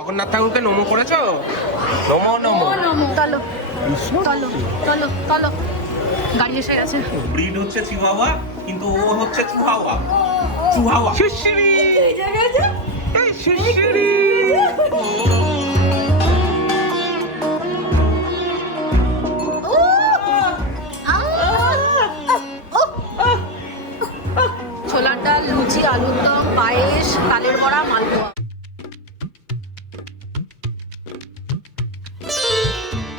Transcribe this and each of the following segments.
জগন্নাথ ঠাকুরকে নমো করেছ? নমো নমো। চলো চলো চলো চলো গাড়ি এসে গেছে। ব্রিড হচ্ছে চিহুয়াওয়া কিন্তু ও হচ্ছে চুহাওয়া। চুহাওয়া। শিশিরি এই শিশিরি ছোলার ডাল লুচি আলুর দম পায়েস তালের বড়া মালপোয়া।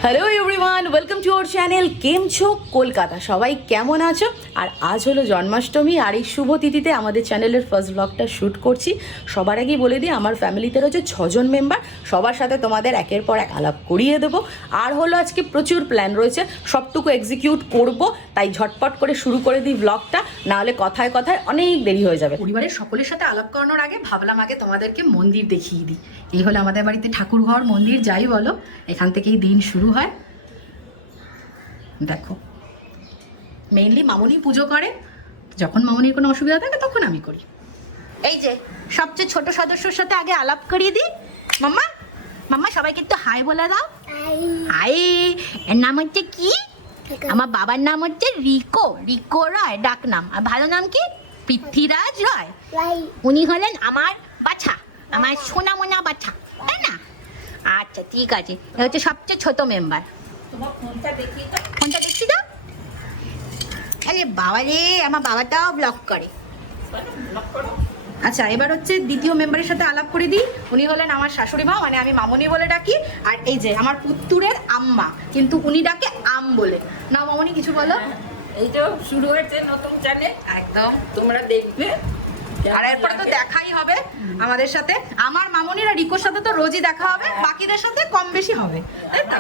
Hello everyone welcome to our channel Kem Chho Kolkata সবাই কেমন আছো? আর আজ হলো জন্মাষ্টমী, আর এই শুভ তিথিতে আমাদের চ্যানেলের ফার্স্ট ব্লগটা শ্যুট করছি। সবার আগেই বলে দিই, আমার ফ্যামিলিতে রয়েছে ছজন মেম্বার সবার সাথে তোমাদের একের পর এক আলাপ করিয়ে দেবো। আর হলো আজকে প্রচুর প্ল্যান রয়েছে। সবটুকু এক্সিকিউট করব। তাই ঝটপট করে শুরু করে দিই ব্লগটা নাহলে কথায় কথায় অনেক দেরি হয়ে যাবে। পরিবারের সকলের সাথে আলাপ করানোর আগে ভাবলাম আগে তোমাদেরকে মন্দির দেখিয়ে দিই। এই হলো আমাদের বাড়িতে ঠাকুর ঘর মন্দির, যাই বলো। এখান থেকেই দিন শুরু হয়। দেখো মেইনলি মামনি পুজো করে। যখন মামনির কোনো অসুবিধা থাকে তখন আমি করি। এই যে সবচেয়ে ছোট সদস্যর সাথে আগে আলাপ করিয়ে দিই। মাম্মা মাম্মা সবাইকে একটু হাই বলে দাও। হাই এর নাম হচ্ছে কি? আমার বাবার নাম হচ্ছে রিকো রিকো রায় ডাক নাম। আর ভালো নাম কি? পৃথ্বীরাজ রায়। উনি হলেন আমার বাছা আমার সোনা মোনা বাছা। আচ্ছা ঠিক আছে। এ হচ্ছে সবচেয়ে ছোট মেম্বার ফোনটা দেখছি তো আরে বাবা রে আমার বাবাটাও ব্লক করে। আচ্ছা এবার হচ্ছে দ্বিতীয় মেম্বারের সাথে আলাপ করে দিই। উনি হলেন আমার শাশুড়ি মা মানে আমি মামনি বলে ডাকি। আর এই যে আমার পুত্তুরের আম্মা কিন্তু উনি ডাকে আম বলে। না মামনি কিছু বলো। এই যে শুরু হয়েছে নতুন চ্যানেল একদম। তোমরা দেখবে। আর এরপরে তো দেখাই হবে আমাদের সাথে। আমার মামনির আর রিকোর সাথে তো রোজই দেখা হবে বাকিদের সাথে কম বেশি হবে। তাই তো?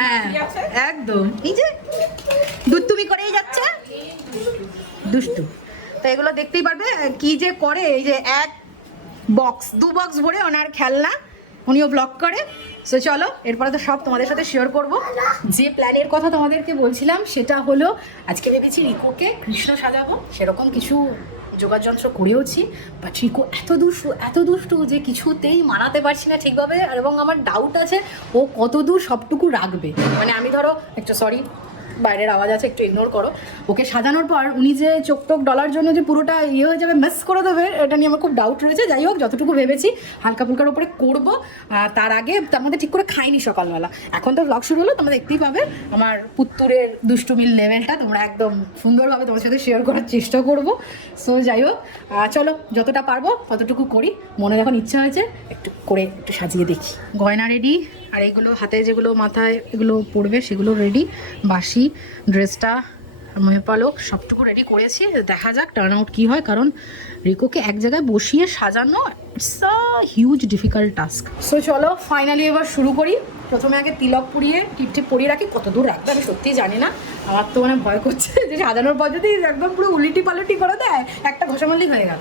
হ্যাঁ একদম। এই যে দুত্তুমি করেই যাচ্ছে? দুষ্টু। তো এগুলো দেখতেই পারবে কি যে করে এই যে এক বক্স দু বক্স ভরে ওনার খেলনা উনিও ব্লক করে। সো চলো এরপরে তো সব তোমাদের সাথে শেয়ার করব। যে প্ল্যানের কথা তোমাদেরকে বলছিলাম সেটা হলো আজকে ভেবেছি রিকোকে কৃষ্ণ সাজাবো সেরকম কিছু যোগাযন্ত্র করেওছি বাট রিকো এত দুষ্টু এত দুষ্টু যে কিছুতেই মানাতে পারছি না ঠিকভাবে এবং আমার ডাউট আছে ও কতদূর সবটুকু রাখবে। মানে আমি ধরো একটা সরি বাইরের আওয়াজ আছে, একটু ইগনোর করো। ওকে সাজানোর পর উনি যে চোখ টোক ডলার জন্য যে পুরোটা ইয়ে হয়ে যাবে মিস করে দেবে, এটা নিয়ে আমার খুব ডাউট রয়েছে। যাই হোক, যতটুকু ভেবেছি, হালকা ফুলকার উপরে করব। তার আগে তার মধ্যে ঠিক করে খাইনি সকালবেলা। এখন তো ব্লগ শুরু হলো, তোমরা দেখতেই পাবে আমার পুত্তুরের দুষ্টুমিল লেভেলটা তোমরা একদম সুন্দরভাবে তোমার সাথে শেয়ার করার চেষ্টা করব। সো যাই হোক চলো, যতটা পারব ততটুকু করি। মনে যখন ইচ্ছা হয়েছে, একটু করে একটু সাজিয়ে দেখি। গয়না রেডি আর এইগুলো হাতে যেগুলো মাথায় এগুলো পড়বে, সেগুলো রেডি বাসি ড্রেসটা মেহপালক, সবটুকু রেডি করেছি। দেখা যাক টার্ন আউট কী হয়, কারণ রিকোকে এক জায়গায় বসিয়ে সাজানো it's a huge difficult task so চলো ফাইনালি এবার শুরু করি। প্রথমে আগে তিলক পুড়িয়ে টিপটে পরিয়ে রাখি। কত দূর রাখবে, আমি সত্যিই জানি না। আমার তো মানে ভয় করছে যে সাজানোর পর যদি একদম পুরো উল্টি পালটি করে দেয়, একটা ঘষামাল্লি হয়ে গেল।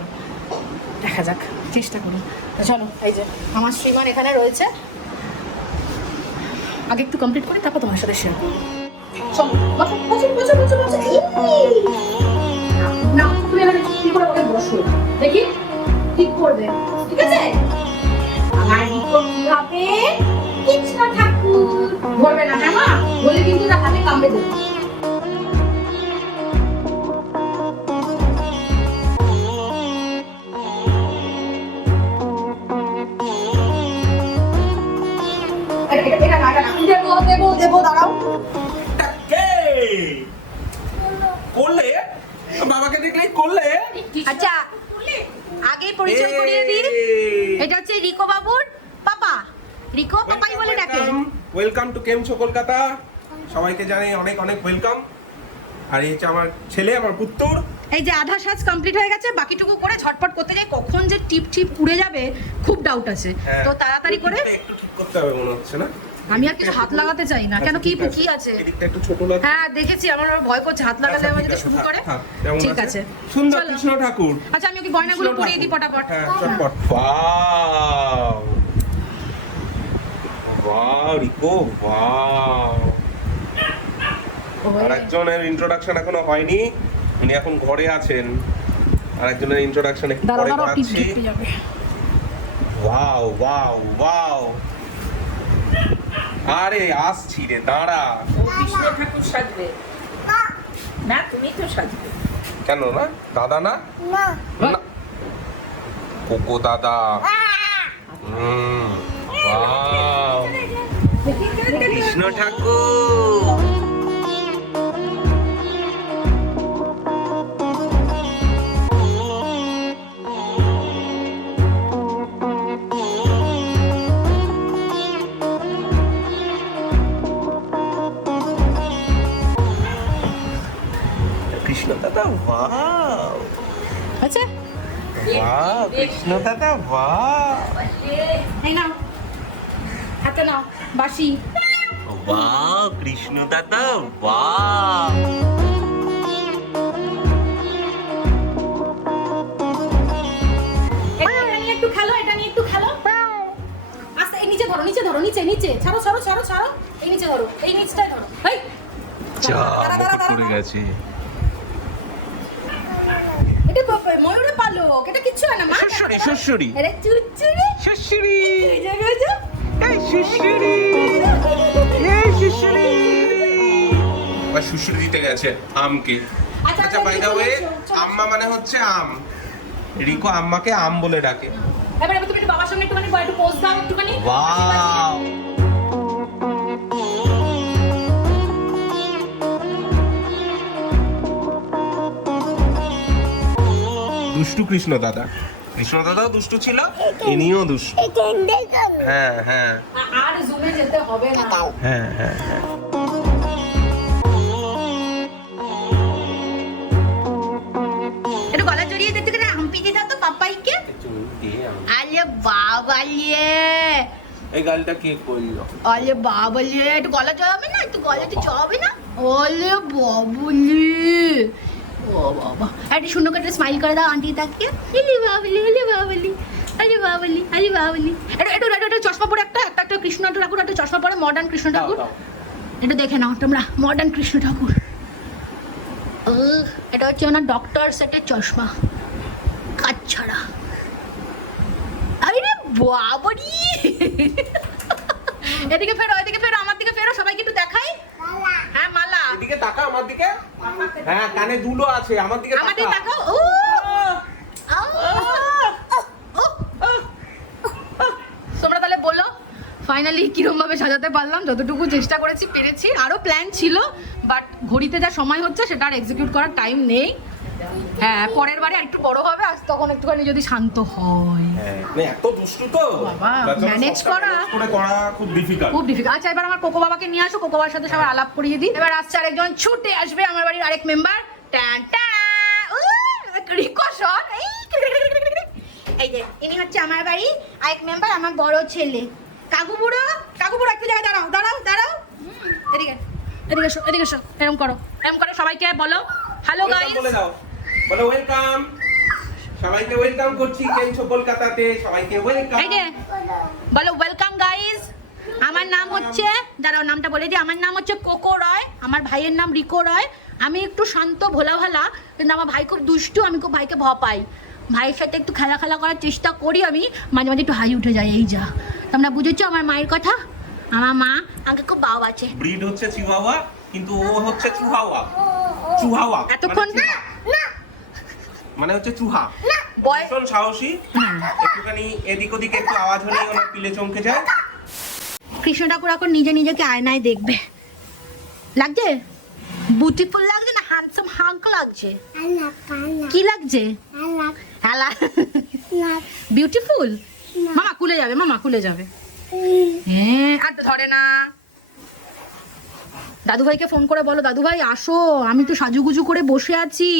দেখা যাক, চেষ্টা করি। চলো, এই যে, আমার শ্রীমান এখানে রয়েছে। আগে একটু কমপ্লিট করি তারপর তোমার সাথে শেয়ার না দেখি, ঠিক করবে, ঠিক আছে? ঠাকুর। না মা বলে কিন্তু হাতে কামড়ে দেবে। দেবো দেবো দেবো দাঁড়াও কে করলে? বাবাকে দেখলেই করলে? আচ্ছা আগে পরিচয় করিয়ে দিই। এটা হচ্ছে রিকো বাবুর পাপা। রিকো পাপাই বলে ডাকে। Welcome to Kem Chho Kolkata. সবাইকে জানাই অনেক অনেক ওয়েলকাম আর এই হচ্ছে আমার ছেলে আমার পুত্তর। এই যে আধা সাজ কমপ্লিট হয়ে গেছে বাকিটুকু করে ঝটপট করতে যাই। কখন যে টিপ টিপ উড়ে যাবে খুব ডাউট আছে। হ্যাঁ। তো তাড়াতাড়ি করে একটু ঠিক করতে হবে মনে হচ্ছে না? আমি আর কিছু হাত লাগাতে চাই না। কেন কি কি আছে? হ্যাঁ দেখেছি আমার ভয় করছে হাত লাগালে আমার যদি শুরু করে। ঠিক আছে? সুন্দর কৃষ্ণ ঠাকুর। আচ্ছা আমি ওকে গয়নাগুলো পরিয়ে দিই পটাপট? হ্যাঁ ওয়াও। Wow Rico wow. আরেকজনের ইন্ট্রোডাকশন এখনও হয়নি। উনি এখন ঘরে আছেন। আরেকজনের ইন্ট্রোডাকশন একটু পরে করাচ্ছি ওয়াও ওয়াও ওয়াও। আরে আসছি রে দাঁড়া। ও কৃষ্ণ ঠাকুর সাজবে না তুমি তো সাজবে। কেন না? দাদা না? না। কোকো দাদা। হুম কৃষ্ণ ঠাকুর। দাদা ওয়াও আচ্ছা। ওয়াও কৃষ্ণ দাদা ওয়াও এই নাও। হাতে নাও বাসি ওয়াও কৃষ্ণ দাদা ওয়াও এটা এটা নিয়ে একটু খেলো এটা নিয়ে একটু খেলো। আস্তে এই নিচে ধরো নিচে ধরো নিচে নিচে। ছাড়ো ছাড়ো ছাড়ো ছাড়ো। এই নিচে ধরো এই নিচটাই ধরো। এই যা পড়ে গেছে। এটা বাবা- ময়ূরের পালক এটা কিচ্ছু হয় না মা। শ্বশুরি শ্বশুরি আরে চুচুরি শ্বশুরি এই শ্বশুরি এই শ্বশুরি বা শ্বশুরি দিতে গেছে আমকে আচ্ছা, আচ্ছা বাই দা ওয়ে আম্মা মানে হচ্ছে আম। রিকো আম্মাকে আম বলে ডাকে। এবার তুমি একটু বাবার সঙ্গে একটুখানি একটু পোজ দাও একটুখানি। ওয়াও দুষ্টু কৃষ্ণ দাদা। কৃষ্ণ দাদাও দুষ্টু ছিল ইনিও দুষ্টু। হ্যাঁ হ্যাঁ। আর জুমে যেতে হবে না। হ্যাঁ হ্যাঁ হ্যাঁ। একটু গলা জড়িয়ে দিতে করে হাম্পি দিতা তো পাপাইকে আরে বাবা লিয়ে। এই গালটা কে করল? আরে বাবা লিয়ে। একটু গলা জড়াবে না? একটু গলা একটু জড়াবে না? ওলে বাবুলি ও বাবা। একটু সুন্দর করে স্মাইল করে দাও আন্টি তাকে। হিলি বাবলি হিলি বাবলি আরে বাবলি আরে বাবলি। একটু একটু একটু চশমা পরে একটা একটা একটা কৃষ্ণ ঠাকুর একটা চশমা পরে মডার্ন কৃষ্ণ ঠাকুর। এটা দেখে নাও তোমরা মডার্ন কৃষ্ণ ঠাকুর। উহ, এটা হচ্ছে ওনার ডক্টর সেটের চশমা। কাজ ছাড়া আরে বাবারি! এদিকে ফেরো এদিকে ফেরো আমার দিকে ফেরো সবাইকে একটু দেখাই হ্যাঁ মালা এদিকে তাকা আমার দিকে? হ্যাঁ কানে দুলো আছে আমার দিকে আমার তাকাও। ও। তোমরা তাহলে বলো ফাইনালি কিরম ভাবে সাজাতে পারলাম যতটুকু চেষ্টা করেছি পেরেছি। আরও প্ল্যান ছিল বাট ঘড়িতে যা সময় হচ্ছে সেটা আর এক্সিকিউট করার টাইম নেই। হ্যাঁ পরের বারে একটু বড় হবে আজ তখন একটুখানি যদি শান্ত হয়। হ্যাঁ, এত দুষ্টু তো? সবটা করা। খুব ডিফিকাল্ট খুব ডিফিকাল্ট আচ্ছা এবার আমার কোকো বাবাকে নিয়ে আসো কোকো বাবার সাথে সবাই আলাপ করিয়ে দিই। এবার আসছে আরেকজন ছুটে আসবে আমার বাড়ির আরেক মেম্বার ট্যান ট্যান। রিকশন এই যে ইনি হচ্ছে আমার বাড়ি আরেক মেম্বার আমার বড় ছেলে। কাকু বুড়ো কাকু বুড়ো একটু জায়গায় দাঁড়াও দাঁড়াও দাঁড়াও। এদিকে এদিকে এদিকে এরম করো এরম করে সবাইকে বলো। হ্যালো গাইস বলে ওয়েলকাম সবাইকে ওয়েলকাম করছি কেমছো কলকাতাতে। সবাইকে ওয়েলকাম বলো ওয়েলকাম গাইস আমার নাম হচ্ছে দাঁড়াও নামটা বলে দিই। আমার নাম হচ্ছে কোকো রয়। আমার ভাইয়ের নাম রিকো রয়। আমি একটু শান্ত ভোলা ভালা কিন্তু আমার ভাই খুব দুষ্টু আমি খুব ভাইকে ভ পাই। ভাইয়ের সাথে একটু খেলা খেলা করার চেষ্টা করি আমি মাঝে মাঝে একটু হাই উঠে যাই এই যা। তোমরা বুঝেছ আমার মায়ের কথা? আমার মা আমাকে খুব বাবা আছে। ব্রিড হচ্ছে চিহুয়াওয়া কিন্তু ও হচ্ছে চুহাওয়া। চুহাওয়া এতক্ষণ মানে চুহা। মানে হচ্ছে চুহা। ভীষণ সাহসী। একটুখানি এদিক ওদিকে একটু আওয়াজ হলেই ওনার পিলে চমকে যায়। কৃষ্ণ ঠাকুর এখন নিজে নিজেকে আয়নায় দেখবে। লাগছে? বিউটিফুল লাগছে না হ্যান্ডসাম হাঙ্ক লাগছে? কি লাগছে? হ্যালা বিউটিফুল মামা খুলে যাবে মামা খুলে যাবে। হ্যাঁ আর ধরে না। দাদু ভাইকে ফোন করে বলো দাদু ভাই আসো আমি তো সাজুগুজু করে বসে আছি।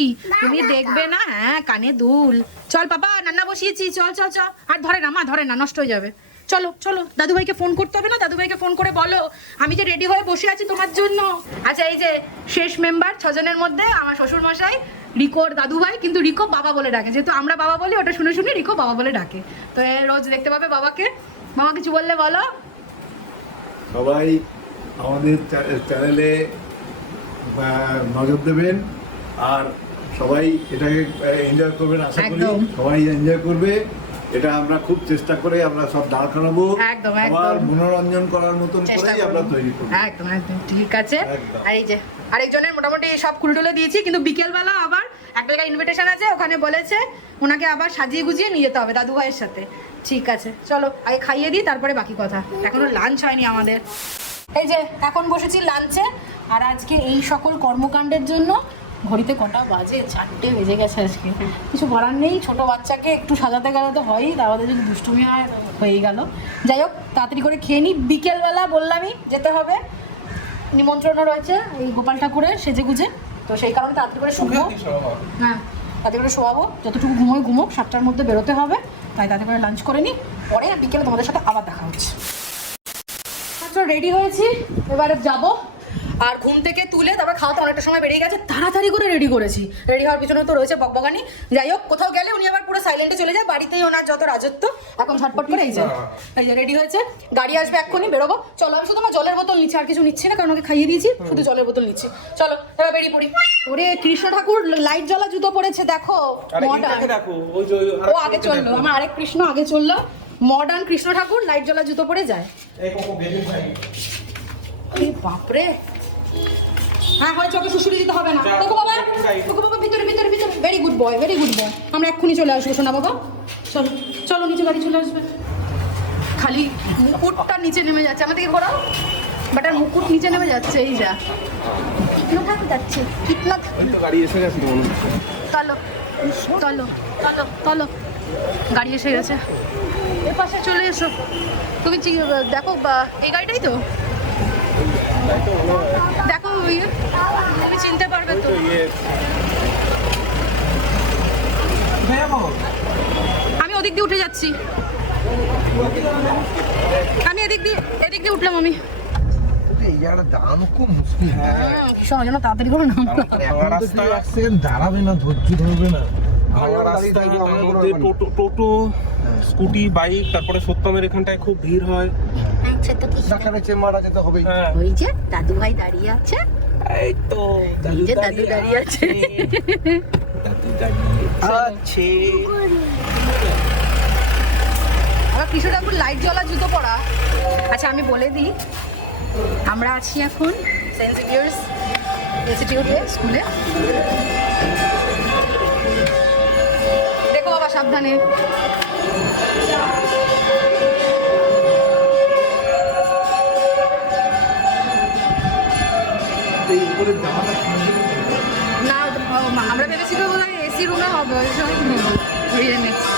তুমি দেখবে না? হ্যাঁ কানে দুল। চল পাপা রান্না বসিয়েছি চল চল চল। আর ধরে না মা ধরে না নষ্ট হয়ে যাবে। চলো চলো দাদু ভাইকে ফোন করতে হবে না? দাদু ভাইকে ফোন করে বলো আমি যে রেডি হয়ে বসে আছি তোমার জন্য। আচ্ছা এই যে শেষ মেম্বার ছজনের মধ্যে আমার শ্বশুর মশাই রিকোর দাদু ভাই কিন্তু রিকো বাবা বলে ডাকে। যেহেতু আমরা বাবা বলি ওটা শুনে শুনে রিকো বাবা বলে ডাকে। তো এ রোজ দেখতে পাবে বাবাকে। বাবা কিছু বললে বলো? সবাই আমাদের চ্যানেলে নজর দেবেন আর সবাই এটাকে এনজয় করবেন আশা করি। সবাই এনজয় করবে। এটা আমরা খুব চেষ্টা করে আমরা সব দাঁড় খানাবো একদম। মনোরঞ্জন করার মতন করেই আমরা তৈরি করব। একদম একদম ঠিক আছে। আর এই যে আরেকজনের মোটামুটি সব কুলটুলে দিয়েছি কিন্তু বিকেলবেলা আবার এক জায়গায় ইনভিটেশন আছে ওখানে বলেছে ওনাকে আবার সাজিয়ে গুজিয়ে নিয়ে যেতে হবে দাদু ভাইয়ের সাথে। ঠিক আছে চলো আগে খাইয়ে দিই তারপরে বাকি কথা। এখনও লাঞ্চ হয়নি আমাদের। এই যে এখন বসেছি লাঞ্চে আর আজকে এই সকল কর্মকাণ্ডের জন্য ঘড়িতে কটা বাজে? চারটে বেজে গেছে আজকে। কিছু করার নেই ছোট বাচ্চাকে একটু সাজাতে গেলে তো হয়ই মধ্যে যদি দুষ্টুমি হয় হয়েই গেল। যাই হোক তাড়াতাড়ি করে খেয়ে নিই বিকেলবেলা বললামই যেতে হবে। নিমন্ত্রণও রয়েছে এই গোপাল ঠাকুরের সেজে গুজে তো সেই কারণে তাড়াতাড়ি করে শুনব হ্যাঁ তাতে করে শোয়াবো। যতটুকু ঘুমোই ঘুমোক সাতটার মধ্যে বেরোতে হবে। তাই তাতে করে লাঞ্চ করে নিই পরে বিকেলে তোমাদের সাথে আবার দেখা হচ্ছে। রেডি হয়েছি এবারে যাব। আর ঘুম থেকে তুলে তারপর খাওয়াতে অনেকটা সময় বেরিয়ে গেছে তাড়াতাড়ি করে রেডি করেছি। রেডি হওয়ার পিছনে তো রয়েছে বকবগানি যাই হোক কোথাও গেলে উনি আবার পুরো সাইলেন্টে চলে যায় বাড়িতেই ওনার যত রাজত্ব এখন ঝটপট করে এই যে এই যে রেডি হয়েছে। গাড়ি আসবে এক্ষুনি বেরোবো। চলো আমি শুধু আমার জলের বোতল নিচ্ছি আর কিছু নিচ্ছি না কারণ ওকে খাইয়ে দিয়েছি শুধু জলের বোতল নিচ্ছি। চলো এবার বেরিয়ে পড়ি। ওরে কৃষ্ণ ঠাকুর লাইট জ্বলা জুতো পড়েছে দেখো ও আগে চলল আমার আরেক কৃষ্ণ আগে চলল। মডার্ন কৃষ্ণ ঠাকুর লাইট জ্বলা জুতো পরে যায়। এই কোকো বেবি ভাই। আরে বাপরে। হ্যাঁ হয় চোখে শুশুরি দিতে হবে না। কোকো বাবা। কোকো বাবা ভিতরে ভিতরে ভিতরে। Very good boy very good boy আমরা এক্ষুনি চলে আসব শোনা বাবা। চলো চলো নিচে গাড়ি চলে আসবে। খালি মুকুটটা নিচে নেমে যাচ্ছে। আমাদেরকে ঘোরাও। বাট আর মুকুট নিচে নেমে যাচ্ছে এই যা। কিতনা থাক যাচ্ছে কিতনা গাড়ি এসে গেছে চলো চলো চলো চলো। গাড়ি এসে গেছে। এ পাশে চলে এসো। তুমি দেখো এই গাড়িটাই তো। দেখো তুমি চিনতে পারবে তো। আমি ওদিক দিয়ে উঠে যাচ্ছি। আমি এদিক দিয়ে এদিক দিয়ে উঠলাম আমি। দাম খুব মুশকিল যেন তাড়াতাড়ি করে নাম দাঁড়াবে না, ধৈর্য ধরবে না। ভাঙা রাস্তা তার মধ্যে টোটো টোটো স্কুটি বাইক তারপরে সত্যমের এখানটায় খুব ভিড় হয়। আচ্ছা তো কি ডাক্তারের চেম্বার আছে তো হবেই। হ্যাঁ। ওই যে দাদু ভাই দাঁড়িয়ে আছে? এই তো দাদু দাঁড়িয়ে আছে। দাদু দাঁড়িয়ে আছে। আমার কৃষ্ণ ঠাকুর লাইট জ্বলা জুতো পরা। আচ্ছা আমি বলে দিই আমরা আছি এখন সেন্ট জেভিয়ার্স ইনস্টিটিউটে স্কুলে। সাবধানে। না আমরা ভেবেছি তো বোধহয় এসি রুমে হবে ওই সময় ঘুরিয়ে নিচ্ছি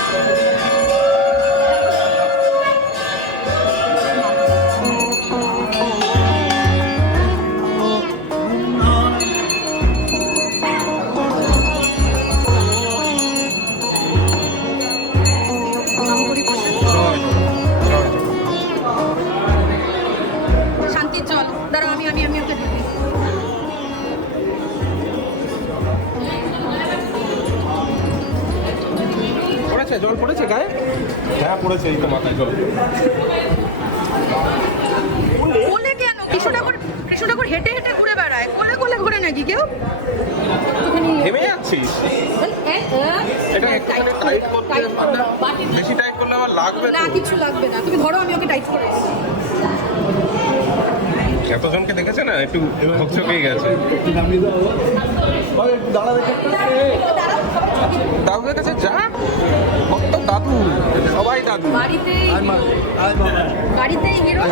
আমি আমি ওকে দিই পড়েছে? জল পড়েছে গায়ে? হ্যাঁ পড়েছে এই তো মাথায় জল। কোলে কেন? কৃষ্ণ ঠাকুর কৃষ্ণ ঠাকুর হেঁটে হেঁটে ঘুরে বেড়ায়। কোলে কোলে ঘুরে নাকি কেউ? থেমে যাচ্ছিস? এটা একটুখানি টাইট করতে বেশি টাইট করলে আবার লাগবে না কিছু লাগবে না। তুমি ধরো আমি ওকে টাইট করে। এতজনকে দেখেছে না? একটু হকচকেই গেছে। দাদুদের কাছে যা। কত দাদু সবাই দাদু। বাড়িতেই হিরো।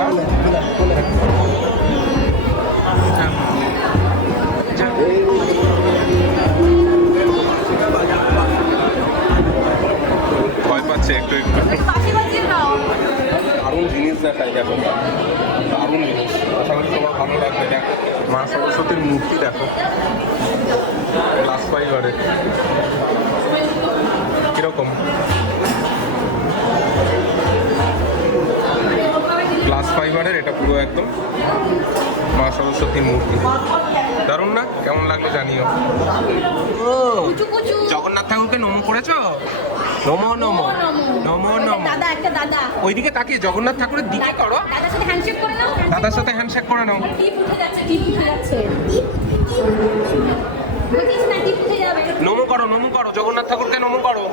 ভয় পাচ্ছে একটু একটু। দারুণ জিনিস দেখায় এখন দারুণ জিনিস। আশা করি তোমার ভালো লাগবে দেখো। মা সরস্বতীর মূর্তি দেখো। ক্লাস ফাইভারে কীরকম? ক্লাস ফাইভারের এটা পুরো একদম মা সরস্বতীর মূর্তি। দারুণ না? কেমন লাগল জানিও। জগন্নাথ ঠাকুরকে নমো করেছ? নমো নমো। নমো নমো। দাদা একটা দাদা। ওইদিকে তাকিয়ে জগন্নাথ ঠাকুরের দিকে করো। দাদার সাথে হ্যান্ডশেক করে নাও। দাদার সাথে হ্যান্ডশেক করে নাও। টিপ উঠে যাচ্ছে উঠে যাচ্ছে? নমো করো নমো করো। জগন্নাথ ঠাকুরকে নমো করো।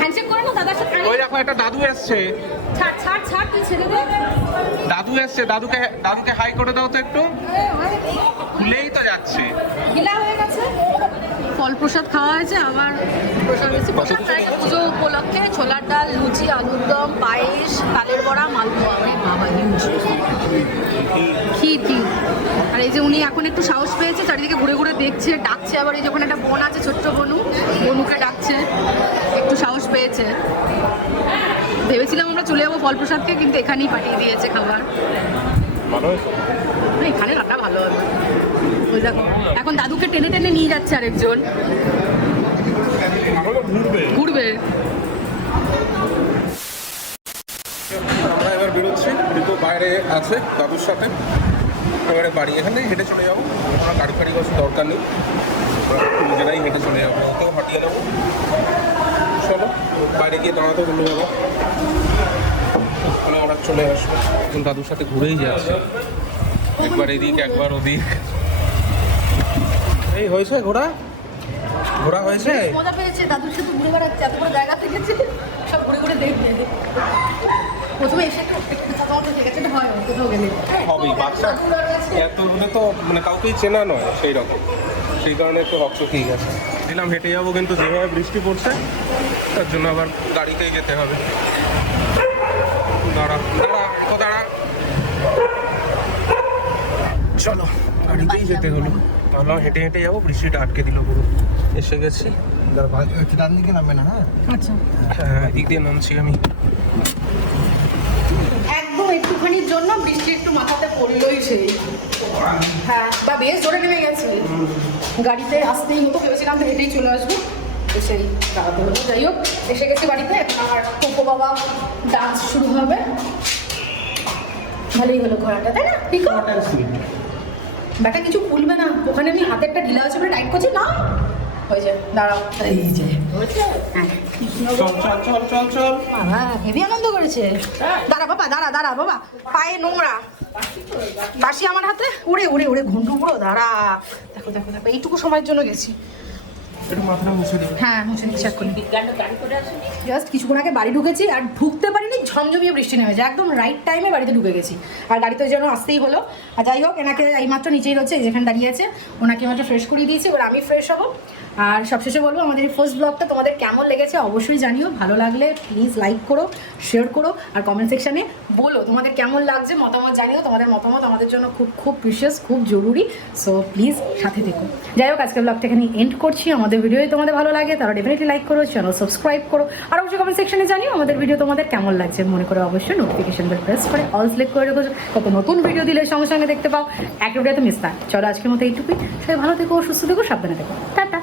হ্যান্ডশেক করে নাও দাদার সাথে ওই দেখো একটা দাদু এসছে। ছাড় ছাড় ছাড় তুই ছেড়ে দে। দাদু এসছে। দাদুকে দাদুকে হাই করে দাও তো একটু। খুলেই তো যাচ্ছে। গিলা হয়ে গেছে। ফল প্রসাদ খাওয়া হয়েছে আবার প্রসাদ হয়েছে। প্রসাদ তাই পুজো উপলক্ষে ছোলার ডাল লুচি আলুর দম পায়েস তালের বড়া মালপোয়া আরে বাবা হিউজ ক্ষীর ক্ষীর আর এই যে উনি এখন একটু সাহস পেয়েছে চারিদিকে ঘুরে ঘুরে দেখছে ডাকছে আবার এই যখন একটা বোন আছে ছোট্ট বনু বনুকে ডাকছে একটু সাহস পেয়েছে। ভেবেছিলাম আমরা চলে যাব ফল প্রসাদকে কিন্তু এখানেই পাঠিয়ে দিয়েছে খাবার। ভালো এখানে রান্না ভালো হবে। দেখো, এখন দাদুকে টেনে টেনে নিয়ে যাচ্ছে আরেকজন। ঘুরবে। আমরা এবার বেরোচ্ছি, কিন্তু বাইরে আছে দাদুর সাথে। এবারে বাড়ি এখানে হেঁটে চলে যাব। আমরা গাড়ি ফাড়ি কিছু দরকার নেই। নিজেরাই হেঁটে চলে যাব। ওকেও হাঁটিয়ে নেব চলো, বাইরে গিয়ে দাঁড়াতে বলে যাব তাহলে ওরা চলে আসবে। এখন দাদুর সাথে ঘুরেই যাচ্ছে। একবার এদিক, একবার ওদিক। এই হয়েছে ঘোড়া? ঘোড়া হয়েছে? মজা পেয়েছে দাদুর সাথে ঘুরে বেড়াচ্ছে এত বড় জায়গা থেকেছে। সব ঘুরে ঘুরে দেখবে প্রথমে এসে হয় না, কোথাও গেলে। হবেই বাচ্চা। এত হলে তো মানে কাউকেই চেনা নয় সেই রকম। সেই কারণে একটু হকচকিয়ে গেছে দিলাম হেঁটে যাব কিন্তু যেভাবে বৃষ্টি পড়ছে তার জন্য আবার গাড়িতেই যেতে হবে। দাঁড়া দাঁড়া তো দাঁড়া। চলো গাড়িতেই যেতে হলো। তাহলে হেঁটে হেঁটে যাব বৃষ্টিটা আটকে দিল পুরো। এসে গেছি। ডান দিকে নামবে না হ্যাঁ আচ্ছা। হ্যাঁ এদিক দিয়ে নামছি আমি। একদম একটুখানির জন্য বৃষ্টি একটু মাথাতে পড়লোই সেই। হ্যাঁ বা বেশ জোরে নেমে গেছে। গাড়িতে আসতেই হতো ভেবেছিলাম তো হেঁটেই চলে আসব। তো সেই দাঁড়াতে হলো যাই হোক এসে গেছি বাড়িতে। আমার কোকো বাবা ডান্স শুরু হবে। ভালোই হলো ঘোরাটা তাই না ঠিক ব্যাটা কিছু খুলবে না। ওখানে আমি একটা ঢিলা আছে বলে টাইট করছি। না। হয়ে যায়। দাঁড়াও। এই যে। হ্যাঁ। বাবা হেভি আনন্দ করেছে। দাঁড়া বাবা দাঁড়া দাঁড়া বাবা। পায়ে নোংরা। বাসি আমার হাতে? উড়ে উড়ে উড়ে ঘুন্টু পুরো। দাঁড়া। দেখো দেখো দেখো এইটুকু সময়ের জন্য গেছি। একটু মাথাটা মুছে দিই। হ্যাঁ মুছে এক্ষুনি। জাস্ট কিছুক্ষণ আগে বাড়ি ঢুকেছি আর ঢুকতে পারিনি ঝমঝমিয়ে বৃষ্টি নেমেছে। একদম রাইট টাইমে বাড়িতে ঢুকে গেছি। আর গাড়িতে যেন আসতেই হলো। আর যাই হোক এনাকে এইমাত্র নিচেই রয়েছে যেখানে দাঁড়িয়ে আছে ওনাকে মাত্র ফ্রেশ করিয়ে দিয়েছি। এবার আমি ফ্রেশ হব। আর সবশেষে বলব, আমাদের এই ফার্স্ট ব্লগটা তোমাদের কেমন লেগেছে অবশ্যই জানিও। ভালো লাগলে প্লিজ লাইক করো শেয়ার করো, আর কমেন্ট সেকশানে বলো তোমাদের কেমন লাগছে, মতামত জানিও। তোমাদের মতামত আমাদের জন্য খুব খুব প্রিশিয়াস খুব জরুরি। সো প্লিজ সাথে থেকো। যাই হোক, আজকের ব্লগটা এখানে এন্ড করছি। আমাদের ভিডিও তোমাদের ভালো লাগে, তারা ডেফিনেটলি লাইক করো চ্যানেল সাবস্ক্রাইব করো। আর অবশ্যই কমেন্ট সেকশানে জানিও আমাদের ভিডিও তোমাদের কেমন লাগছে। মনে করে অবশ্যই নোটিফিকেশন বেল প্রেস করে অল সিলেক্ট করে রেখো। যাতে নতুন ভিডিও দিলে সঙ্গে সঙ্গে দেখতে পাও। একটা তো মিস না। চলো আজকের মতো এইটুকুই। সবাই ভালো থেকো, সুস্থ থেকো, সাবধানে থেকো। টাটা।